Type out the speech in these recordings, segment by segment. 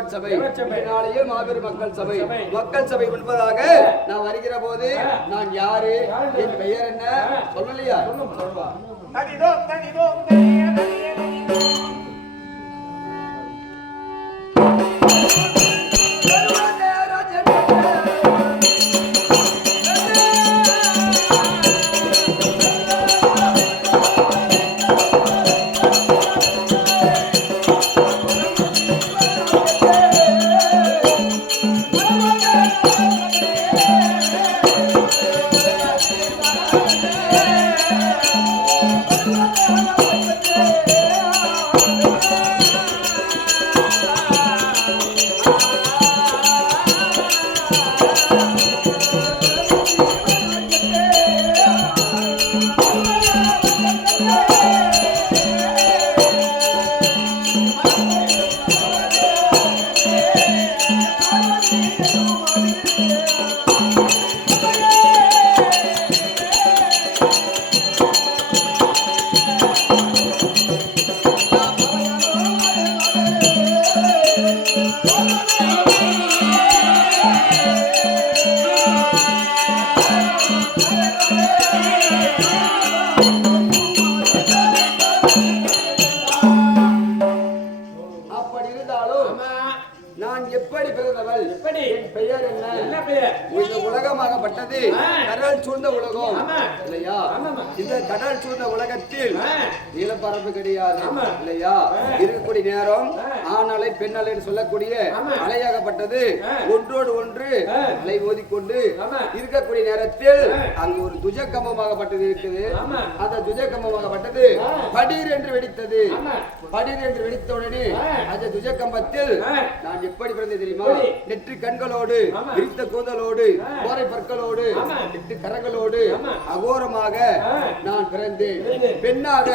தேவர் சபை, நாளையே மாபெரும் மக்கள் சபை. மக்கள் சபை என்பதாக நான் வருகிற போது நான் யாரு, என் பெயர் என்ன சொல்லலையா? கடல் சூழ்ந்த உலகம் இல்லையா? இந்த கடல் சூழ்ந்த உலகத்தில் நீலப்பரப்பு கிடையாது இல்லையா? இருக்கக்கூடிய நேரம் ஆணலை பெண்ணலை சொல்லக்கூடிய அலையாகப்பட்டது ஒன்றோடு ஒன்று அலை மோதிக்கொண்டு இருக்கக்கூடிய நேரத்தில் அங்கு ஒரு துஜக்கம்பமாகப்பட்டது இருக்குது. அந்த துஜக்கம்பமாகப்பட்டது படீர் என்று வெடித்தது. படீர் என்று வெடித்த உடனே அந்த துஜக்கம்பத்தில் நான் எப்படி பிறந்தது தெரியுமா? நெற்றி கண்களோடு, விரித்த கூந்தலோடு, கோரை பற்களோடு, எட்டு கரங்களோடு அகோரமாக நான் பிறந்தேன். பெண்ணாக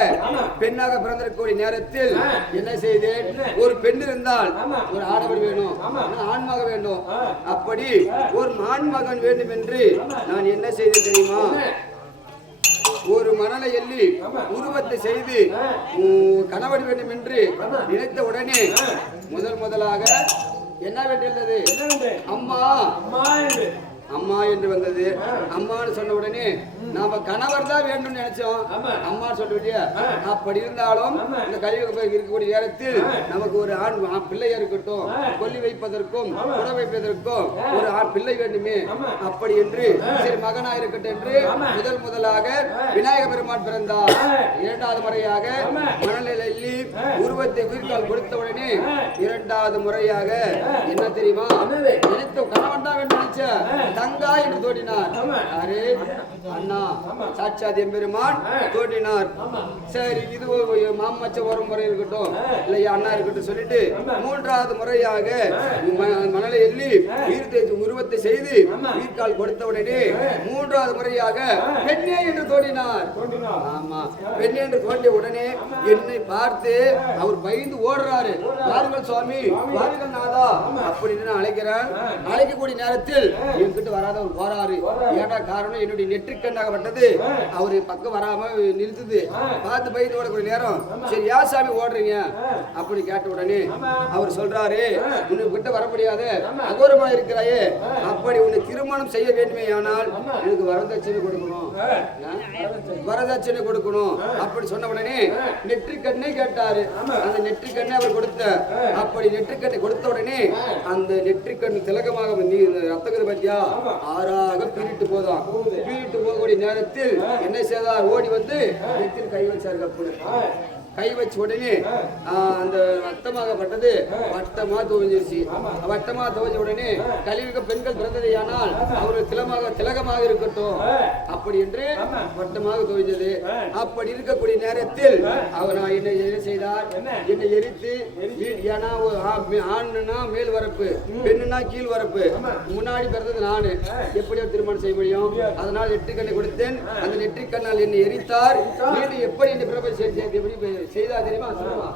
பிறந்திருக்கக்கூடிய நேரத்தில் என்ன செய்தேன்? ஒரு பெண் இருந்தால் ஒரு ஆடவர் வேணும், ஆண்மக வேண்டும். அப்படி ஒரு ஆண்மகன் வேண்டும் என்று நான் என்ன செய்தேன் தெரியுமா? ஒரு மணலை எள்ளி உருவத்தை செய்து கணவன் வேண்டும் என்று நினைத்த உடனே முதலாக என்ன வேண்டியிருந்தது? அம்மா அம்மா என்று வந்தது. அம்மான்னு சொன்ன உடனே நாம கணவர் தான் வேண்டும் நினைச்சோம். அம்மா சொல்லிவிட்டியா? அப்படி இருந்தாலும் இந்த கலியுக இருக்கக்கூடிய நேரத்தில் நமக்கு ஒரு ஆண் பிள்ளையா இருக்கட்டும், கொல்லி வைப்பதற்கும் உட வைப்பதற்கும் ஒரு ஆண் பிள்ளை வேண்டுமே. அப்படி என்று சரி மகனா இருக்கட்டும் என்று முதலாக விநாயக பெருமான் பிறந்தார். இரண்டாவது முறையாக மணலில் எள்ளி உருவத்தை உயிர்கால் கொடுத்த உடனே இரண்டாவது முறையாக என்ன தெரியுமா? நினைத்த கணவன் தான் வேண்டும் நினைச்ச தங்கா என்று தோன்றினார். யாரு? அண்ணா சாட்சாத் எம்பெருமான் தோன்றினார். சரி இது மாமச்ச ஒரு முறை இருக்கட்டும் இல்லையா அண்ணா இருக்கட்டும் சொல்லிட்டு மூன்றாவது முறையாக மணலை எள்ளி உருவத்தை செய்து உயிர்கால் கொடுத்த உடனே மூன்றாவது முறையாக பெண்ணே என்று தோன்றினார். ஆமா, பெண்ணே என்று தோன்றிய உடனே என்னை பார்த்து அவர் பயந்து ஓடுறாரு. வாருங்கள் சுவாமி, வாருங்கள் நாதா அப்படின்னு அழைக்கிறேன். அழைக்கக்கூடிய நேரத்தில் என்கிட்ட வராதவர் போறாரு. ஏன்னா காரணம் என்னுடைய நெற்றிக்கண்ணாகப்பட்டது அவரு பக்கம் வராம நிறுத்துது. பார்த்து பயந்து ஓடக்கூடிய நேரம் சரி யா சாமி ஓடுறீங்க அப்படி கேட்ட உடனே அவர் சொல்றாரு, உன்னை கிட்ட வர முடியாது, அகோரமா இருக்கிறாயே, அப்படி உன்னை திருமணம் செய்ய வேண்டுமே ஆனால் எனக்கு வரதட்சணை கொடுக்கணும், வரதட்சணை கொடுக்கணும் அப்படி சொன்ன உடனே நெற்றிக்கண்ணை கேட்டாரு. அந்த நெற்றிக்கண்ணை அவர் கொடுத்த அப்படி நெற்றிக்கண்ணை கொடுத்த உடனே அந்த நெற்றிக்கண் திலகமாக ரத்தகர் பத்தியா ஆறாக பீரிட்டு போதான். பீரிட்டு போகக்கூடிய நேரத்தில் என்ன செய்தார்? ஓடி வந்து நெற்றில் கை வச்சார். கை வச்ச உடனே அந்த ரத்தமாகப்பட்டது வட்டமா துவஞ்சிருச்சு. வட்டமா துவஞ்ச உடனே கலியுக பெண்கள் பிறந்ததையானால் அவர்கள் திலகமாக இருக்கட்டும் அப்படி என்று வட்டமாக துவஞ்சது. அப்படி இருக்கக்கூடிய நேரத்தில் அவர் என்ன செய்தார்? என்னை எரித்து, ஏன்னா ஆண்னா மேல் வரப்பு, பெண்ணுனா கீழ் வரப்பு, முன்னாடி பிறந்தது நானு, எப்படியோ திருமணம் செய்ய முடியும்? அதனால் நெற்றிக்கண்ணை கொடுத்தேன். அந்த நெற்றிக்கண்ணால் என்னை எரித்தார். மீண்டும் எப்படி என்னை பிரபலம் எப்படி செய்தா தெரியுமா? சொல்லுமா?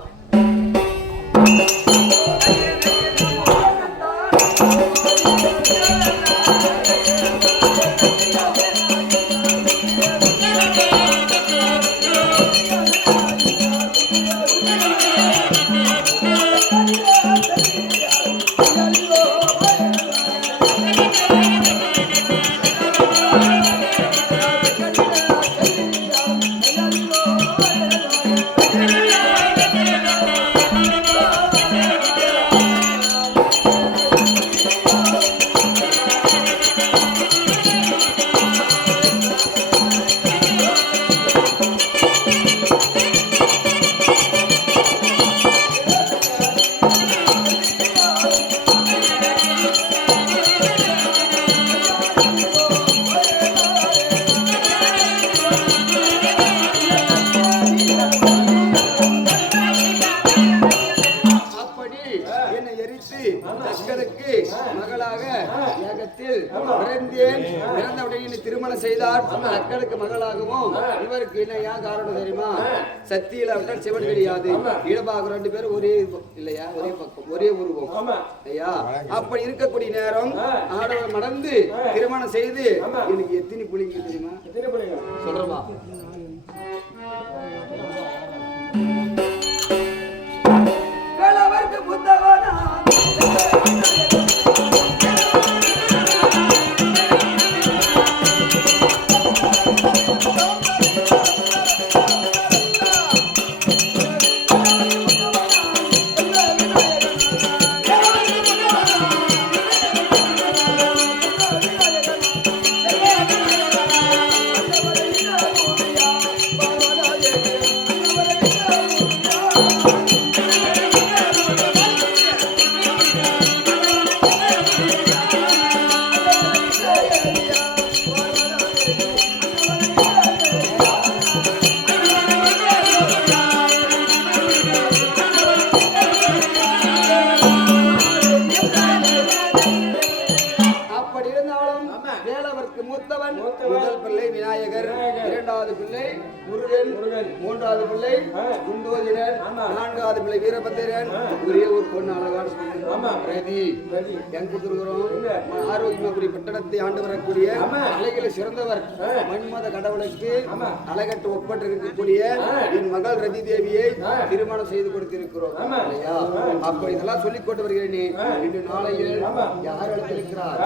பிறந்தேன், பிறந்த உடனே திருமணம் செய்தார். மக்களுக்கு மகளாகவும் இவருக்கு என்ன காரணம் தெரியுமா? சத்தியில விட்டால் சிவன் கிடையாது. இடபாக 2 பேரும் ஒரே இல்லையா, ஒரே பக்கம், ஒரே உருவம் ஐயா. அப்படி இருக்கக்கூடிய நேரம் ஆடவர் மணந்து திருமணம் செய்து எனக்கு எத்தனை புள்ளிங்க தெரியுமா? சொல்றமா புத்தவனா முதல் பிள்ளை விநாயகர், 2வது பிள்ளை முருகன், 3வது பிள்ளை குண்டோதரன், 4வது பிள்ளை வீரபத்திரன். ஒரே ஒரு பொண்ணு அழகான ரதி எங்க கொடுத்துருக்கிறோம். ஆரோக்கியமாக்குரிய பட்டணத்தை ஆண்டு வரக்கூடிய அலைகளை சிறந்தவர் மன்மத கடவுளுக்கு அலைகட்டு ஒப்பட்டு இருக்கக்கூடிய என் மகள் ரதி தேவியை திருமணம் செய்து கொடுத்திருக்கிறோம் இல்லையா? அப்ப இதெல்லாம் சொல்லிக் கொண்டு வருகிறேன். இன்று நாளையில் யார் அழைத்திருக்கிறார்?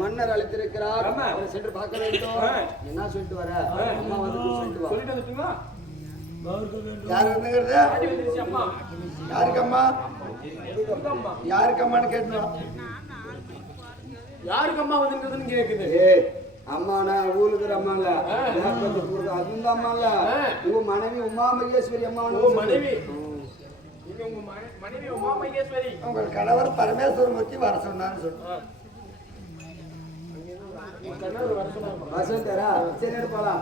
மன்னர் அழைத்திருக்கிறார். அவரை சென்று பார்க்க வேண்டும். என்ன சொல்லிட்டு வர? அம்மா வந்து சொல்லிட்டு வா. யாரு வந்துங்கிறது? யாருக்கம்மா? யாருக்கம்மான்னு கேட்டோம். யாருக்கம்மா வந்துங்கிறதுன்னு கேக்குது. அம்மா நான் ஊருக்குற அம்மா இல்ல, அதுவும் அம்மா இல்ல, உங்க மனைவி உமா மகேஸ்வரி அம்மா. மனைவி மனைவி உமா மகேஸ்வரி. உங்கள் கணவர் பரமேஸ்வரமூர்த்தி வர சொன்னான்னு சொல்லுங்க. வசந்தரா சரி எடுப்பாளா?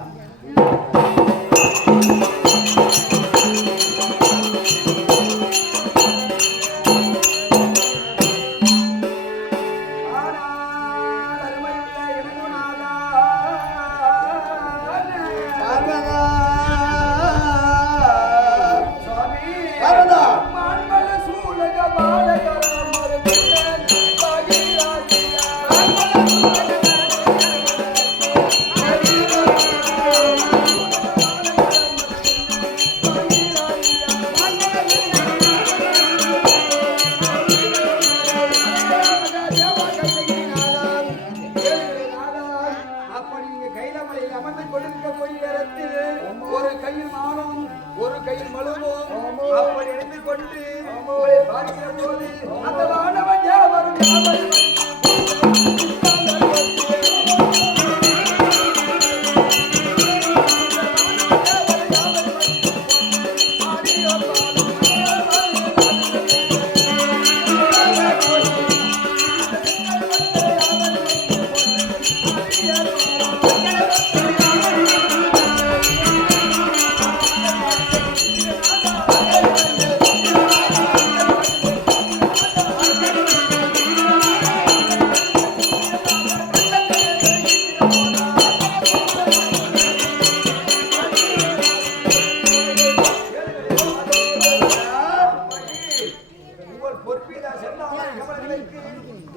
அவர்களுக்கு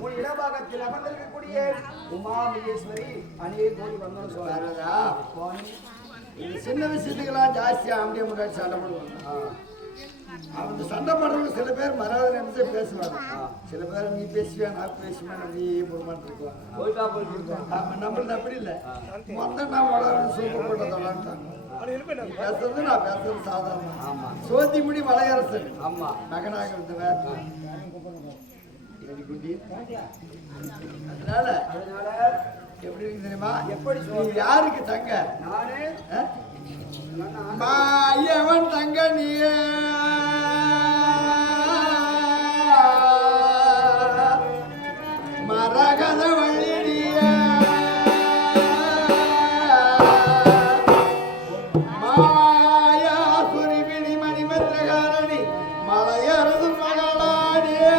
உன் இடபாகத்தில் அமர்ந்திருக்கக்கூடிய உமா மகேஸ்வரி அணியை கோடி வந்தோம் சொல்றாரா. இது சின்ன விஷயத்துக்கெல்லாம் ஜாஸ்தியா ஆம்பிய முன்னாடி சண்டை போடுவாங்க. அவங்க சண்டை போடுறவங்க சில பேர் மறாத நினைச்சு பேசுவாங்க. சில பேர் நீ பேசுவியா நான் பேசுவேன் நீ போடுமான்னு இருக்கலாம். நம்மளுக்கு அப்படி இல்லை. மொத்தம் நான் உடனே சூப்பர் போட்ட தொடான்ட்டாங்க. பேசுறது நான் பேசுறது சாதாரணம். சோதி முடி மலையரசன் ஆமா மகனாக இருந்தவர். அதனால எப்படி இருக்கு தெரியுமா? எப்படி யாருக்கு தங்க? நானே மாயவன் தங்க நீயே மரகத வழி நீயே மாயா சுரிவினி மணிமந்திரகாரணி மலையரசு மகளாடியே.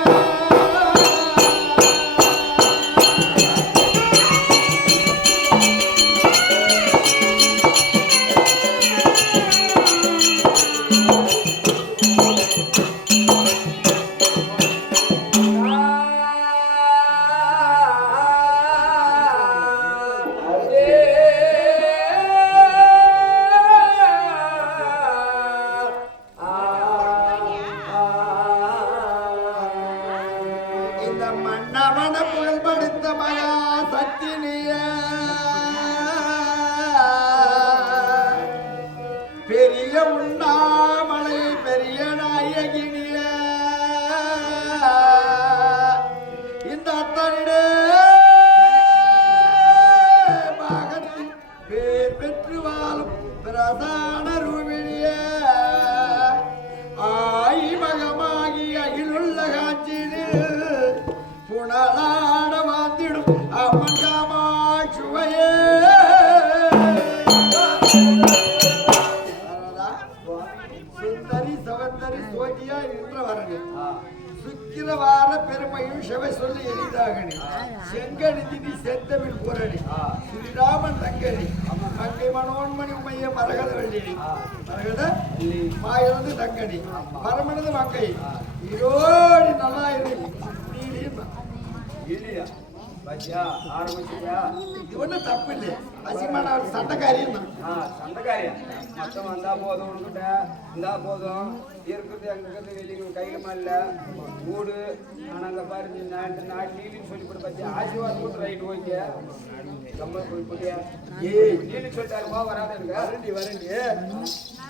பெரிய உண்ணாமலை பெரிய நாயகினிய இந்த அத்தனிடே பாகத்தில் பேர் பெற்று வாழும் பிரதான ரூபிணிய ஆயி மகமாகி அகிலுள்ள காட்சியில் புனலாட வாழ்ந்திடும் அம்மன் காமாட்சுவையே. சுக்கிரவார பெருமையும் சிவ சொல்லி எளிதாகணி செங்கனிதினி செத்தமிழ் பூரணி ஸ்ரீராமன் தங்கனி மங்கை மனோன்மணி உமைய மரகத வெள்ளினி மரகத மாயிரது தங்கனி பரமனது மங்கை இதோடி நல்லா இல்லையா பச்சியா ஆரம்பிச்சியா? இது ஒன்றும் தப்பு இல்லை. அசிமான சண்டைக்காரியம் தான். சண்டைக்காரியம் மொத்தம் வந்தா போதும் உன்கிட்ட இருந்தா போதும் இருக்கிறது எங்க வெளியே கையில மாடல கூடு ஆனால் அங்கே பாரு நாட்டு நீலின்னு சொல்லி கூட பத்தி ஆசீர்வாதம் கூட ரைட்டு ஓகே ரொம்ப போய் நீலு சொல்லிட்டாருமா வராது வரண்டி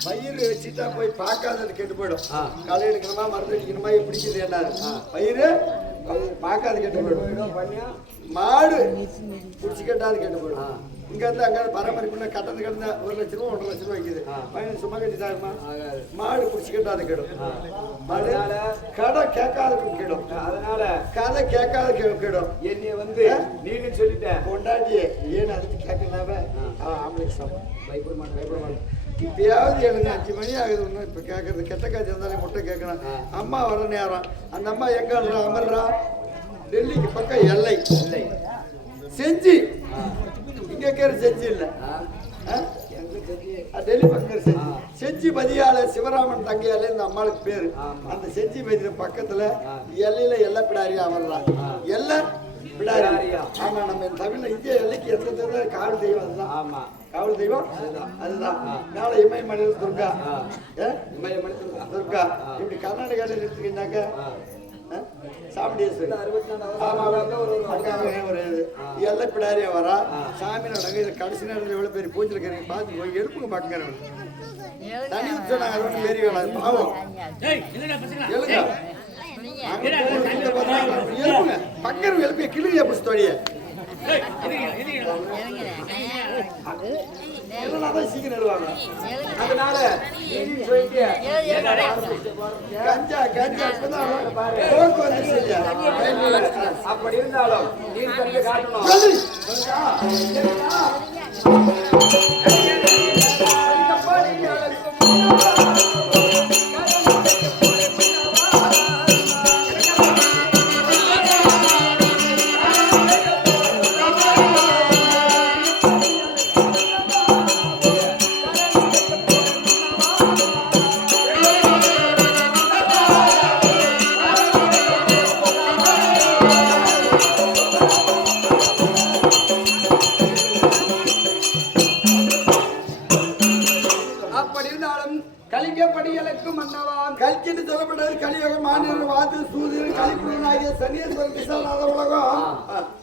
பயிர் வச்சுட்டா போய் பார்க்காதது கெட்டு போயிடும். களை எடுக்கணுமா மருந்து அடிக்கணுமா பிடிக்குது என்ன பயிர் பார்க்காது கெட்டு போயிடும். மாடு பிடிச்சி கட்டாது கெட்டு போயிடும். இங்க இருந்து அங்க பராமரிப்புனா கட்டணம் கிடந்தா 1 லட்ச ரூபா 1.5 லட்ச ரூபா வைக்குது. பையன் சும்மா கட்டிட்டாருமா மாடு பிடிச்சி கட்டாது கெடும். மாடு கடை கேட்காத கெடும். அதனால கதை கேட்காத கெடும். என்னைய வந்து நீனு சொல்லிட்டேன் கொண்டாடி ஏன்னு அதுக்கு கேட்கலாம ஆம்பளைக்கு சாப்பிடும் பயப்பட மாட்டேன். இப்பயாவது எனக்கு 5 மணி ஆகுது. ஒன்றும் இப்போ கேட்கறது கெட்ட காய்ச்சி இருந்தாலே முட்டை கேட்கணும். அம்மா வர நேரம் அந்த அம்மா எங்க அமர்றா டெல்லிக்கு பக்கம் எல்லை செஞ்சு இங்க கேற செஞ்சு இல்லை டெல்லி பக்கம் செஞ்சி பதியால சிவராமன் தங்கையால இந்த அம்மாளுக்கு பேரு. அந்த செஞ்சி பதிய பக்கத்துல எல்லையில எல்ல பிடாரியா அமர்றா எல்ல பிடாரியா. ஆமா நம்ம தமிழ்ல இந்திய எல்லைக்கு எந்த காவல் தெய்வம் அதுதான். ஆமா காவல் தெய்வம் அதுதான். நாளை இமயமலை துர்கா இமயமலை துர்கா. இப்படி கர்நாடகாவில் எடுத்துக்கிட்டாக்க சாப்பிடியேஸ்வரி ஒரு எல்ல பிடாரியா வரா சாமி நடங்க. இதை கடைசி நேரத்தில் எவ்வளவு பேர் பூஜை இருக்கிறீங்க பார்த்து போய் எழுப்புங்க பார்க்க தனி சொன்னாங்க. அது ஒன்றும் பெரிய வேலை பாவம் எழுங்க எழுப்புங்க பக்கம் எழுப்பிய கிளிய புஸ்தோடிய சீக்கிரம் எழுவாங்க. அதனால கஞ்சா கஞ்சா அப்படி இருந்தாலும் நீர் காட்டணும்.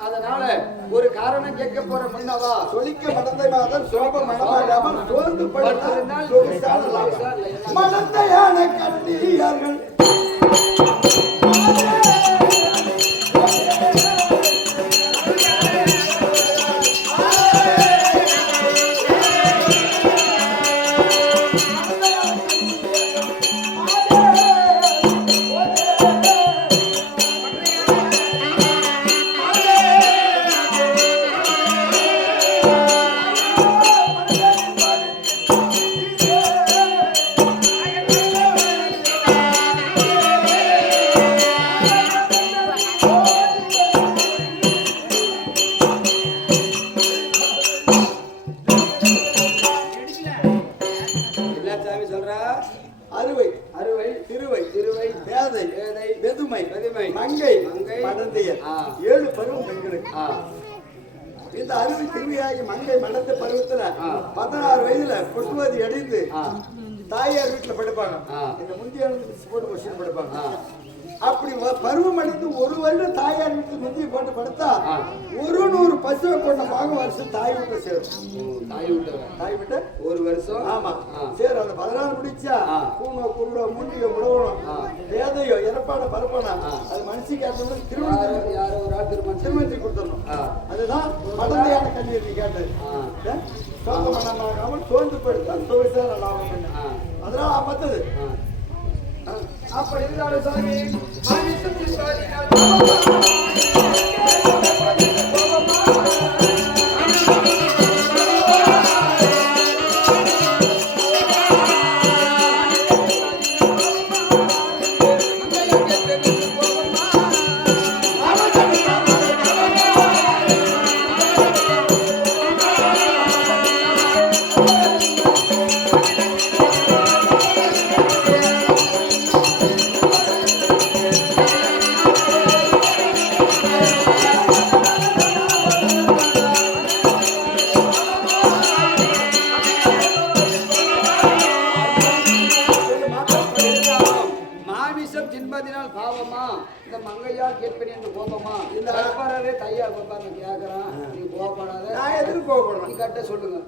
அதனால ஒரு காரணம் கேட்க போற முன்னவா சொலிக்க மடந்தை மாதம் சோப மனமாகாமல் சோர்ந்து படுத்திருந்தால் மடந்தையான கண்ணியார்கள் அறுவை அறுவை திருவை திருவை பேதை பேதை வெதுமை வெதுமை மங்கை மங்கை மடந்தையர் 7 பருவம் பெண்களுக்கு இந்த அறுவை திருவியாகி மங்கை மடந்த பருவத்துல 16 வயதுல கொசுவதி அடைந்து தாயார் வீட்டுல படுப்பாங்க இந்த முந்திய போட்டு கொஸ்டின் படுப்பாங்க அப்படி பருவம் அடைந்து 1 வருடம் தாயார் வீட்டு முந்திய போட்டு படுத்தா 100 பசுவை கொண்ட பாகம் வருஷம் தாய் வீட்டை சேரும் தாய் விட்டு 1 வருஷம் ஆமா சரி அந்த 16 முடிச்சா கூணோ குருடோ மூண்டியோ முடவணும் வேதையோ இறப்பாட பரப்பானா அது மனுஷிக்கு அந்த திருமணம் யாரோ ஒரு ஆள் திருமணத்தை கொடுத்துடணும் அதுதான் மடந்தையான கண்ணீர் நீ கேட்டது சோகமனமாகாமல் சோர்ந்து படுத்தா சுவைசார லாபம் பண்ண அதனால மத்தது அப்படி இருந்தாலும் சாமி சொல்லுங்க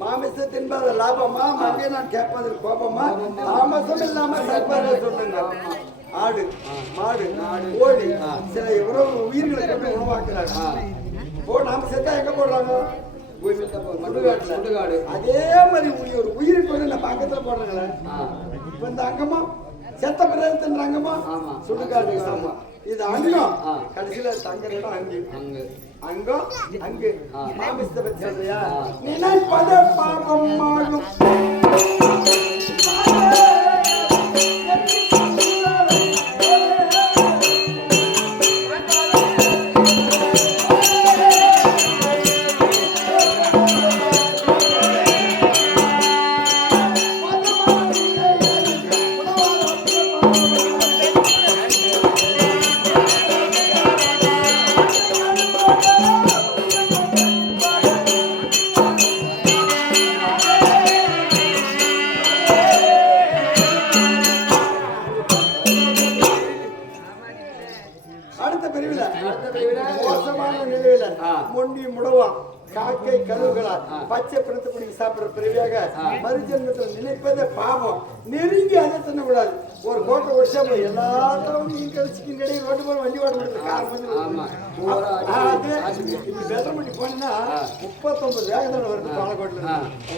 மாமிசம் தின்பது லாபமா மங்கை நான் கேட்பது கோபமா தாமசம் இல்லாம கேட்பதை சொல்லுங்க ஆடு மாடு கோழி சில உறவு உயிர்களை கொண்டு உணவாக்குறாங்க நாம செத்தா எங்க போடுறாங்க சுடுகாடு அதே மாதிரி ஒரு உயிரை கொண்டு நம்ம அங்கத்துல போடுறாங்களே இப்ப இந்த அங்கமா செத்த பிரதத்தின் அங்கமா சுடுகாடு இது அங்கம் கடைசியில தங்குற இடம் அங்கு அங்கம் அங்கு மாமிசத்தை பத்தி சொல்றியா நினைப்பத பாபம் மாடும் மொண்டி முடவான் காக்கை கழுவுகளால் பச்சை பிறத்துக்குடி சாப்பிடுற பிறவியாக மறுஜன்மத்தில் நினைப்பதே பாவம் நெருங்கி அதை தின்னக்கூடாது ஒரு கோட்டை ஒடிச்சா எல்லாரும் நீங்க கழிச்சுக்கு கிடையாது ரோட்டு போற வண்டி ஓட முடியாது வெள்ளமட்டி போனீங்கன்னா 39 வேகத்தான வருது பாலக்கோட்டில்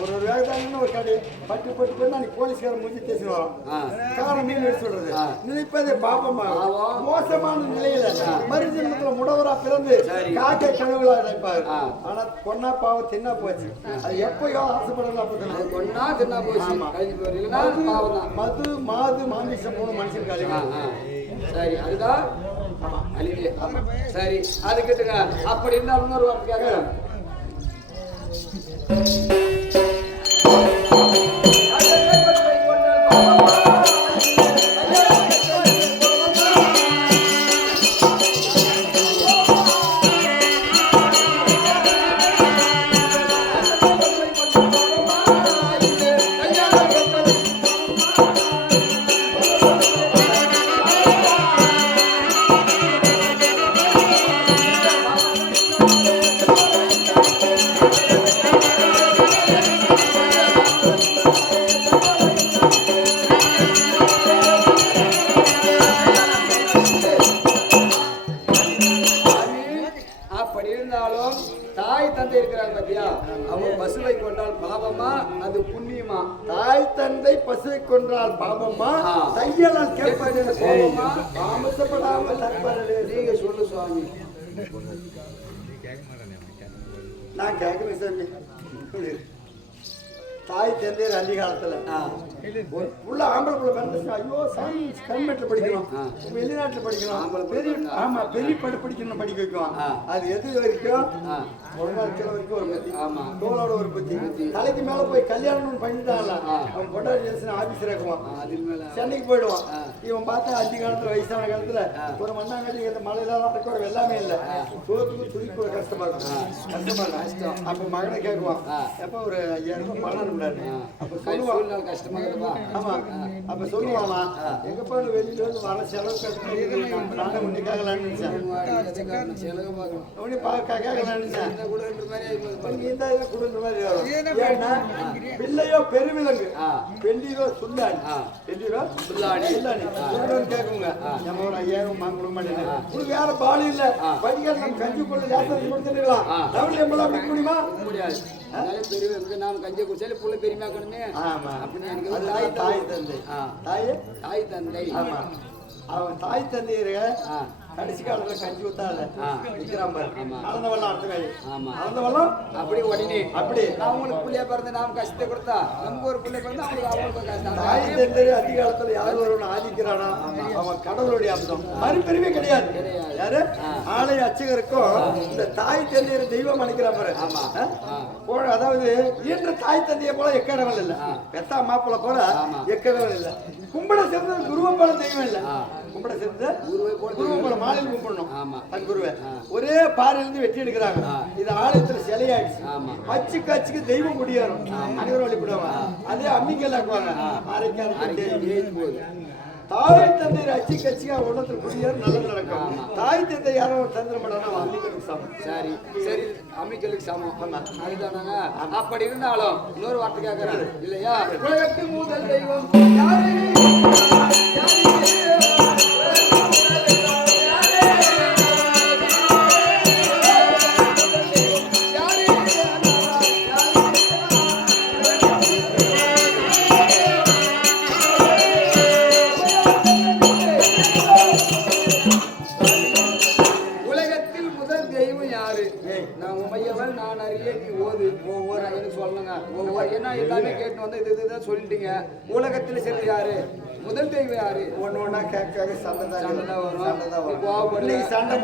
ஒரு வேகத்தான ஒரு கடை பட்டு பட்டு போய் அன்னைக்கு போலீஸ்கார முடிஞ்சு பேசிடுவோம் காரணம் மீன் எடுத்து சொல்றது நினைப்பதே பாவமாக மோசமான நிலையில மறுஜன்மத்தில் முடவரா பிறந்து காக்கை கழுவுகளா நினைப்பாரு ஆனா பொண்ணா பாவம் தின்னா போச்சு அது எப்பயோ ஆசைப்படலாம் அப்ப பொண்ணா தின்னா போச்சு மது மாது மாமிசம் 3 மனுஷன் காலையில சரி அதுதான் சரி அதுக்கிட்டுங்க அப்படி இருந்தா இன்னொரு வார்த்தைக்காக தாய் தந்தை இருக்கிறாங்க பாத்தியா, அவங்க பசுவை கொண்டால் பாவமா அது புண்ணியமா? தாய் தந்தை பசுவை கொன்றால் பாவமா, தையலால் கேட்பது பாவமா, தாமசப்படாமல் நண்பர்களே நீங்க சொல்லு சுவாமி. நான் கேட்கிறேன் சாமி. தாய் தந்தையர் அந்தி காலத்துல உள்ள ஆம்பளை பிள்ளை பிறந்துச்சு, ஐயோ சாமி கவர்மெண்ட்ல படிக்கணும், வெளிநாட்டுல படிக்கணும், பெரிய ஆமா பெரிய படிக்கணும், படிக்க வைக்கும். அது எது வரைக்கும் பொருளாதார வரைக்கும் ஒரு பத்தி, தோளோட ஒரு பத்தி, தலைக்கு மேல போய் கல்யாணம் பண்ணிட்டாங்கல்ல, அவன் பொண்டாட்டி ஆபீஸ் இருக்குவான், சென்னைக்கு போயிடுவான். இவன் பார்த்தா அஞ்சு காலத்துல வயசான காலத்துல ஒரு மண்ணாங்கட்டி மழையெல்லாம் நடக்கிற எல்லாமே இல்லை, சோத்துக்கு துணிக்கு ஒரு கஷ்டமா இருக்கும், கஷ்டமா இருக்கும். அப்ப மகனை கேட்குவான், எப்ப ஒரு 5000 ரூபாய் பணம் இருந்தாரு, அப்ப சொல்லுவான் கஷ்டமா இருக்குப்பா. ஆமா அப்ப சொல்லுவாமா, எங்கப்பா வெளியில வந்து வர செலவு கட்டணும், நானே ஒண்ணு கேட்கலான்னு நினைச்சேன், கேட்கலான்னு நினைச்சேன். பிள்ளையோ பெருவிலங்கு, பெண்டியோ சுல்லாணி, கேட்குங்க நம்ம ஒரு 5000 கொடுக்க மாட்டேன், வேற பாலி இல்ல படிக்க நம்ம கஞ்சி கொண்டு கொடுத்துருக்கலாம், தமிழ் எவ்வளவு படிக்க முடியுமா? முடியாது. நாம் கஞ்சி குடிச்சாலே புள்ள பெருமையாக்கணுமே. ஆமா அப்படின்னு எனக்கு தாய் தந்தை, தாய் தந்தை. ஆமா அவன் தாய் தந்தையரு கடைசி காலத்துல கஞ்சி ஊத்தால விக்கிறான் பாரு, அளந்த வெள்ளம் அடுத்த வேலை, அளந்த வெள்ளம் அப்படி உடனே அப்படி அவங்களுக்கு பிள்ளைய பிறந்து நாம் கஷ்டத்தை கொடுத்தா நமக்கு ஒரு பிள்ளை பிறந்து அவங்களுக்கு கஷ்டம். தாய் தந்தை அதிக காலத்துல யார் ஒருவன் ஆதிக்கிறானா அவன் கடவுளுடைய அம்சம், மறுபிரிவே கிடையாது. யாரு ஆலய அர்ச்சகருக்கும் இந்த தாய் தந்தையர் தெய்வம் அனுக்கிறான் பாரு. அதாவது இன்று தாய் தந்தையை போல எக்கடவல் இல்ல, பெத்தா மாப்பிள்ள போல எக்கடவல் இல்ல, கும்பிட சேர்ந்த குருவை போல தெய்வம் இல்ல, கும்பிட சேர்ந்த குருவை போல மாலையில் கும்பிடணும். அது குருவை ஒரே பாறையிலிருந்து வெட்டி எடுக்கிறாங்க, இது ஆலயத்துல சிலையாயிடுச்சு, பச்சு காட்சிக்கு தெய்வம் குடியேறும், அனைவரும் வழிபடுவாங்க. அதே அம்மிக்கல் ஆக்குவாங்க, தாய் தந்தை அச்சு கட்சியா உடத்துல குடியேறும், நல்லது நடக்கும். தாய் தந்தை யாரும் தந்திரம் பண்ணா அம்மிக்கலுக்கு சமம். சரி சரி, அம்மிக்கலுக்கு சமம் அதுதானாங்க. அப்படி இருந்தாலும் இன்னொரு வார்த்தை கேட்கறாரு இல்லையா, உலகத்தின் முதல் தெய்வம் யாரு? சொல்லிட்டீங்க. உலகத்துல சென்று யாரு முதல் தெய்வம் யாரு? ஒண்ணு ஒண்ணா கேட்க சண்டை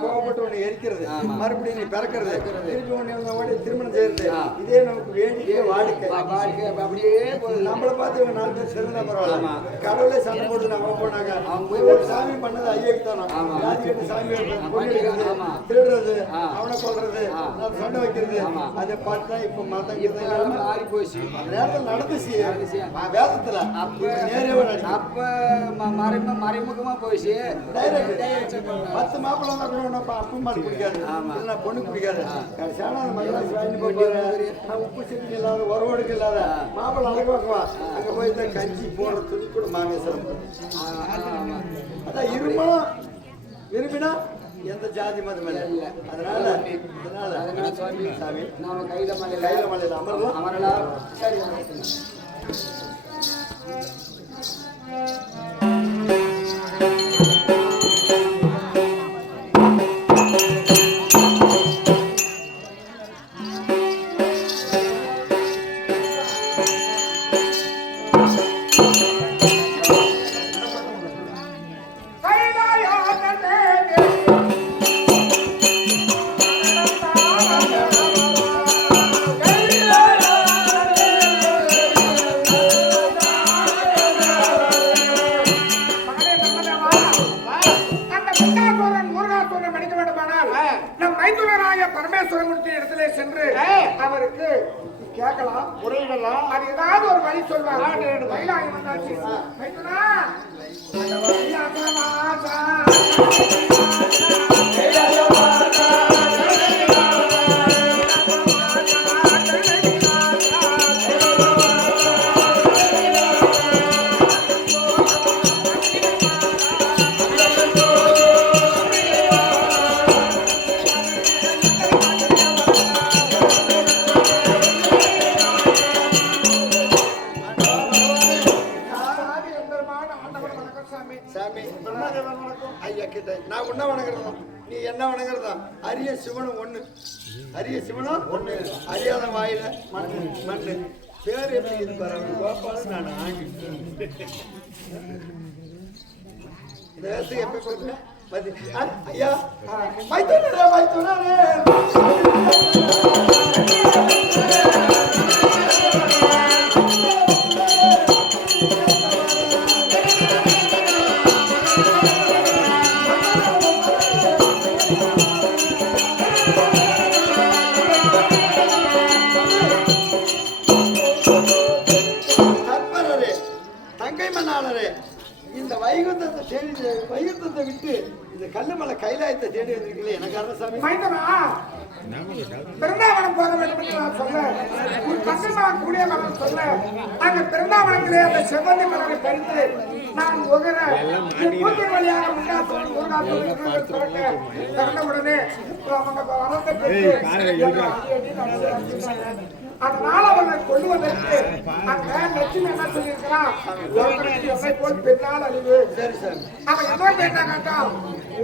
கோவப்பட்டு ஒண்ணு எரிக்கிறது, மறுபடியும் நீ பிறக்கிறது, திருப்பி ஒண்ணு ஓடி திருமணம் செய்யறது, இதே நமக்கு வேண்டிய வாடிக்கை. அப்படியே நம்மளை பார்த்து இவங்க 4 பேர் சிறந்தா பரவாயில்ல, கடவுளே சண்டை போட்டு நம்ம போனாங்க, அவங்க சாமி பண்ணது ஐயாக்கு தானே, ஜாதி கட்டு சாமி திருடுறது, அவனை கொள்றது, சண்டை வைக்கிறது, அதை பார்த்தா இப்ப மதம் மாறி போச்சு. அந்த நேரத்தில் நடந்துச்சு வேதத்துல நேரே அப்ப மறைமுகமா போயிடுச்சு. 10 மாப்பிள்ளை கூட ஒன்றும் அப்பா மாடு பிடிக்காது, பொண்ணு பிடிக்காது, கடைசியான உப்பு சட்னி இல்லாத உறவோடுக்கு இல்லாத மாப்பிள்ளை அழகு வைக்குவா, அங்க போய் தான் கஞ்சி போடுற துணி கூட மாமேஸ்வரம். அதான் இருமலும் விரும்பினா எந்த ஜாதி மதம் இல்லை. அதனால சாமி நாம கையில மலையில அமரலாம். சரி அவருக்கு கேட்கலாம், முறையிடலாம், அது ஏதாவது ஒரு வழி சொல்வாங்க. மயிலாகி வந்தாச்சு தான் வணங்குறதான். அரிய சிவனும் ஒண்ணு, அரிய சிவனும் ஒண்ணு, அறியாத வாயில மண்ணு மண்ணு. பேர் எப்படி இது பாருங்க, கோபாலன் நான் ஆங்கி. இந்த வேசத்துக்கு எப்படி கொடுக்குறேன் ஐயா? மைத்துனரே மைத்துனரே இந்த வைகுந்தத்தை தேடி, வைகுந்தத்தை விட்டு இந்த கல்லுமலை கைலாயத்தை தேடி வந்திருக்கீங்களே, எனக்கு அரசாமி பிருந்தாவனம் போக வேண்டும் என்று நான் சொல்ல, உன் பக்கமாக கூடிய மகன் சொல்ல, அந்த பிருந்தாவனத்திலே அந்த செவ்வந்தி மலரை பறித்து நான் உகர கூட்டின் வழியாக உடனே அவங்க வரத்தை பெற்று அதனால அவனை கொள்வதற்கு அந்த லட்சுமி என்ன சொல்லியிருக்கிறான், போல் பெண்ணால் அழிவு. அவன் என்ன கேட்டாங்கட்டா,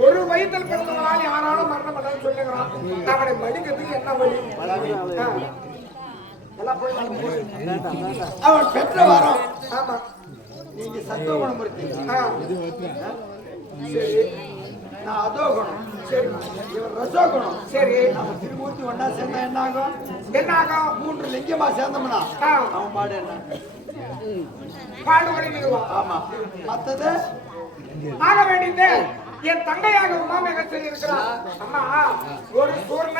ஒரு வயதில் பிறந்தவனால் யாராலும் மரணம் பண்ணு சொல்லுகிறான். அவனை மடிக்கிறதுக்கு என்ன வழி? அவன் பெற்ற வரம். ஆமா, நீங்க சத்துவகுணம் இருக்கு. சரி, நான் அதோ குணம். சரி, இவர் ரசோகுணம். சரி, நம்ம திருமூர்த்தி ஒன்னா சேர்ந்தா என்ன ஆகும்? என்ன ஆகும்? 3 லிங்கமா சேர்ந்தோம்னா அவன் பாடு என்ன? பாடு. ஆமா, மத்தது ஆக வேண்டியது என் தங்கையாக உமாமேக சொல்லியிருக்கிறான். அம்மா, ஒரு சூர்ண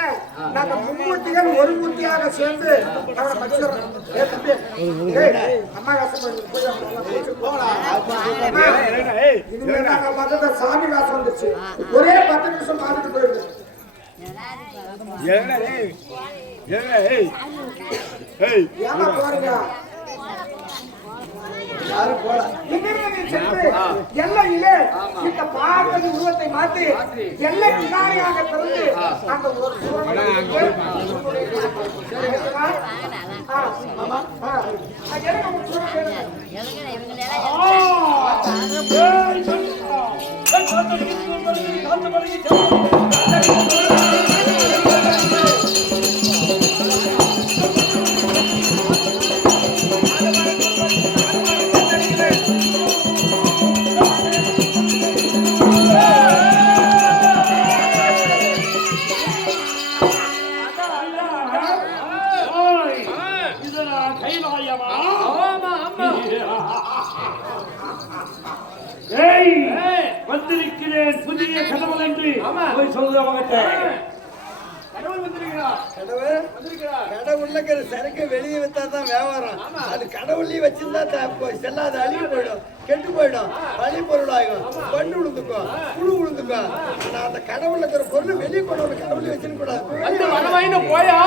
நாங்க மும்மூர்த்திகள் ஒரு மூர்த்தியாக சேர்ந்து அவரை மதிக்கிறோம். அம்மா வேஷம் இனிமேல் நாங்க மத சாமி வேஷம் வந்துச்சு. ஒரே 10 நிமிஷம் பார்த்துட்டு போயிடுது. ஏமா போறீங்க? யாரும் போல எல்லையிலே இந்த பார்வதி உருவத்தை மாற்றி எல்லை விநாயகராக பிறந்து அந்த ஒரு வந்திருக்கிறேன் புதிய கடவுள் என்று போய் சொல்லுவாங்க. கடவுள்ல சரக்கு வெளியே வித்தா தான் வியாபாரம். அது கடவுள்லயும் வச்சிருந்தா செல்லாத அழிவு போயிடும், கெட்டு போயிடும், பழி பொருள் ஆகும், பண்ணு விழுந்துக்கும், புழு விழுந்துக்கும். ஆனா அந்த கடவுள்ல இருக்கிற பொருள் வெளியே கொண்டு வந்து கடவுளை வச்சுக்க கூடாது. போயா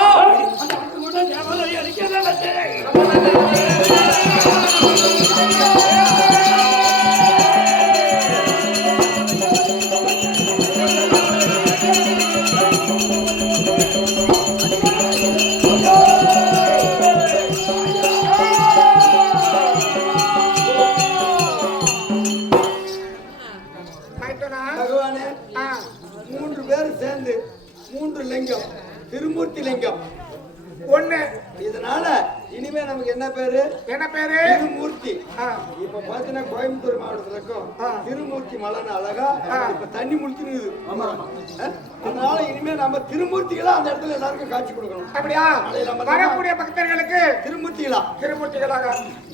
பகவானே, 3 பேர் சேர்ந்து 3 லிங்கம், திருமூர்த்தி லிங்கம் ஒண்ணு. இதனால இனிமே நமக்கு என்ன பேரு? என்ன பேரு? திருமூர்த்தி. இப்ப பாத்தீங்கன்னா கோயம்புத்தூர் மாவட்டத்துல இருக்கும் திருமூர்த்தி மலைன்னு அழகா இப்ப தண்ணி முழுத்தினுது. அதனால இனிமே நம்ம திருமூர்த்திகளா அந்த இடத்துல எல்லாருக்கும் காட்சி கொடுக்கணும். அப்படியா? வரக்கூடிய பக்தர்களுக்கு திருமூர்த்திகளாக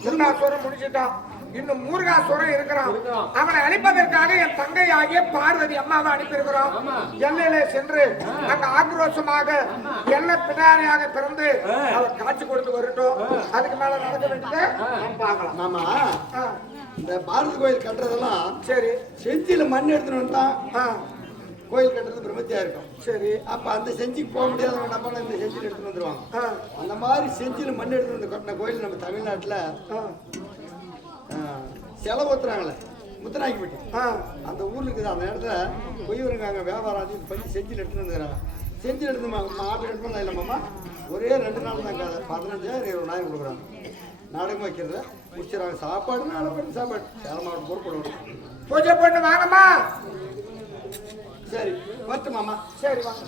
முருகாசுரம் முடிச்சுட்டான். இன்னும் முருகாசுரம் இருக்கிறான். அவனை அழிப்பதற்காக என் தங்கை ஆகிய பார்வதி அம்மாவை அனுப்பியிருக்கிறோம். எல்லையிலே சென்று அங்க ஆக்ரோஷமாக எல்லை பின்னாரியாக பிறந்து அவர் காட்சி கொடுத்து வரட்டும். அதுக்கு மேல நடக்க வேண்டியது பார்க்கலாம். ஆமா, இந்த பாரதி கோயில் கட்டுறதெல்லாம் சரி, செஞ்சில மண் எடுத்துட்டு வந்தான் கோயில் கட்டுறது பிரம்மத்தியா இருக்கும். சரி, அப்ப அந்த செஞ்சுக்கு போக முடியாத நம்ம இந்த செஞ்சில எடுத்துட்டு வந்துருவாங்க. அந்த மாதிரி செஞ்சில மண் எடுத்துட்டு வந்து கட்டின கோயில் நம்ம தமிழ்நாட்டுல செலவு ஊத்துறாங்களே முத்தராக்கிப்பட்டி அந்த ஊர்ல இருக்குது. அந்த இடத்துல கொய்வருங்காங்க வியாபாரம் பண்ணி செஞ்சில் எடுத்துட்டு வந்துக்கிறாங்க. செஞ்சில் எடுத்து ஆர்டர் எடுத்து பண்ணலாம் இல்லைம்மா, ஒரே 2 நாள் தாங்க 15,000 20,000 கொடுக்குறாங்க. நாடகம் வைக்கிறத முடிச்சிடறாங்க. சாப்பாடுன்னு அளவு சாப்பாடு சேலம் மாவட்டம் பொறுப்பு பூஜை பண்ணு வாங்கம்மா. சரி வரட்டுமாம்மா. சரி வாங்க